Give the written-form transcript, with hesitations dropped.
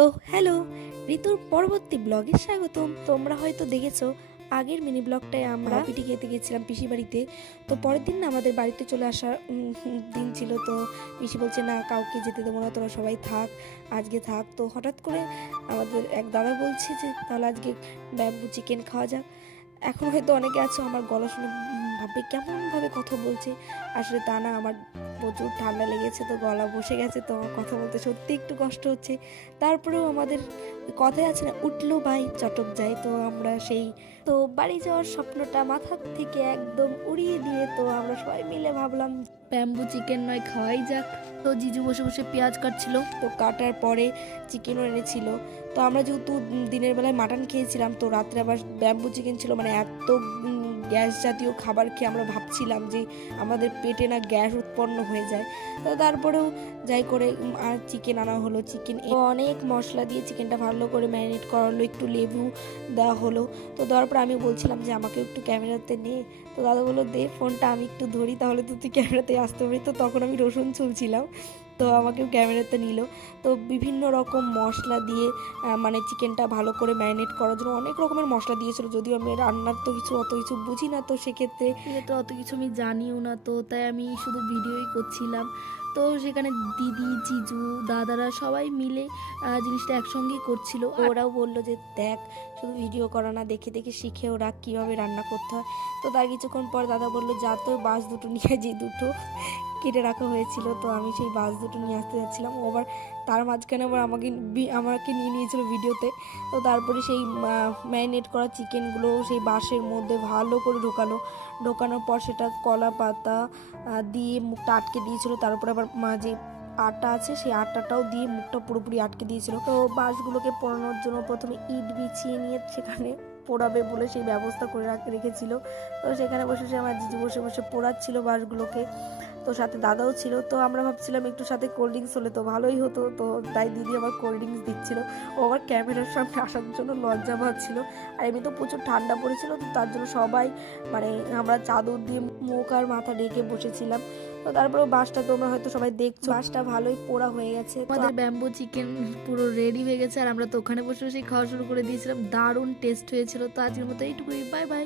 তো হ্যালো, ঋতুর পরবর্তী ব্লগে স্বাগতম। তোমরা হয়তো দেখেছো আগের মিনি ব্লগটায় আমরা পিঠে খেতে গেছিলাম পিসি বাড়িতে। তো পরের দিন না আমাদের বাড়িতে চলে আসার দিন ছিল। তো পিসি বলছে না, কাউকে যেতে দেবো না, তোরা সবাই থাক, আজকে থাক। তো হঠাৎ করে আমাদের এক দাদা বলছে যে তাহলে আজকে ব্যাম্বু চিকেন খাওয়া যাক। এখন হয়তো অনেকে আছে আমার গলা শুনে ভাববে কেমনভাবে কথা বলছে, আসলে তা না, আমার প্রচুর ঠান্ডা লেগেছে, তো গলা বসে গেছে, তো আমার কথা বলতে সত্যি একটু কষ্ট হচ্ছে। তারপরেও আমাদের কথাই আছে না, উঠলো ভাই চটক যায়। তো আমরা সেই তো বাড়ি যাওয়ার স্বপ্নটা মাথা থেকে একদম উড়িয়ে দিয়ে তো আমরা সবাই মিলে ভাবলাম ব্যাম্বু চিকেন নয় খাওয়াই যাক। তো জিজু বসে বসে পেঁয়াজ কাটছিল, তো কাটার পরে চিকেনও এনেছিল। তো আমরা যেহেতু দিনের বেলায় মাটন খেয়েছিলাম, তো রাত্রে আবার ব্যাম্বু চিকেন ছিল, মানে এত গ্যাস জাতীয় খাবার খেয়ে আমরা ভাবছিলাম যে আমাদের পেটে না গ্যাস উৎপন্ন হয়ে যায়। তো তারপরেও যাই করে আর চিকেন আনা হলো। চিকেন অনেক মশলা দিয়ে চিকেনটা ভালো করে ম্যারিনেট করা হলো, একটু লেবু দেওয়া হলো। তো দেওয়ার পর আমি বলছিলাম যে আমাকে একটু ক্যামেরাতে নে। তো দাদা বললো দে ফোনটা, আমি একটু ধরি, তাহলে তো তুই ক্যামেরাতে আসতে পারি। তো তখন আমি রসুন ছুলছিলাম, তো আমাকেও ক্যামেরাতে নিল। তো বিভিন্ন রকম মশলা দিয়ে মানে চিকেনটা ভালো করে ম্যারিনেট করার জন্য অনেক রকমের মশলা দিয়েছিল। যদিও আমি রান্নার তো অত কিছু বুঝি না, তো সেক্ষেত্রে তো অত কিছু আমি জানিও না, তো তাই আমি শুধু ভিডিওই করছিলাম। তো সেখানে দিদি, জিজু, দাদারা সবাই মিলে জিনিসটা একসঙ্গেই করছিল। ওরাও বললো যে দেখ, শুধু ভিডিও করা না, দেখে দেখে শিখে ওরা কীভাবে রান্না করতে হয়। তো তার কিছুক্ষণ পর দাদা বললো যা, তো বাঁশ দুটো নিয়ে, যে দুটো কেটে রাখা হয়েছিল। তো আমি সেই বাঁশ দুটো নিয়ে আসতে যাচ্ছিলাম, ও আবার তার মাঝখানে আবার আমাকে নিয়ে নিয়েছিল ভিডিওতে। তো তারপরে সেই ম্যারিনেট করা চিকেনগুলো সেই বাঁশের মধ্যে ভালো করে ঢোকানোর পর সেটা কলা পাতা দিয়ে মুখটা আটকে দিয়েছিল। তারপরে আবার যে আটা আছে সেই আটাটাও দিয়ে মুখটা পুরোপুরি আটকে দিয়েছিল। তো বাঁশগুলোকে পোড়ানোর জন্য প্রথমে ইট বিছিয়ে নিয়ে সেখানে পোড়াবে বলে সেই ব্যবস্থা করে রেখেছিল। তো সেখানে বসে আমার জিজু বসে বসে পোড়াচ্ছিল বাঁশগুলোকে, তো সাথে দাদাও ছিল। তো আমরা ভাবছিলাম একটু সাথে কোল্ড ড্রিঙ্কস হলে তো ভালোই হতো। তো তাই দিদি আবার কোল্ড ড্রিঙ্কস দিচ্ছিল। ও আবার ক্যামেরার সামনে আসার জন্য লজ্জা পাচ্ছিল। আর এমনি তো প্রচুর ঠান্ডা পড়েছিল, তো তার জন্য সবাই মানে আমরা চাদর দিয়ে মুখ আর মাথা ঢেকে বসেছিলাম। তো তারপরে বাঁশটা তোমরা হয়তো সবাই দেখছো, বাঁশটা ভালোই পোড়া হয়ে গেছে। আমাদের ব্যাম্বু চিকেন পুরো রেডি হয়ে গেছে, আর আমরা তো ওখানে বসে বসে খাওয়া শুরু করে দিয়েছিলাম। দারুণ টেস্ট হয়েছিল। তো আজকের মতো এইটুকুই, বাই বাই।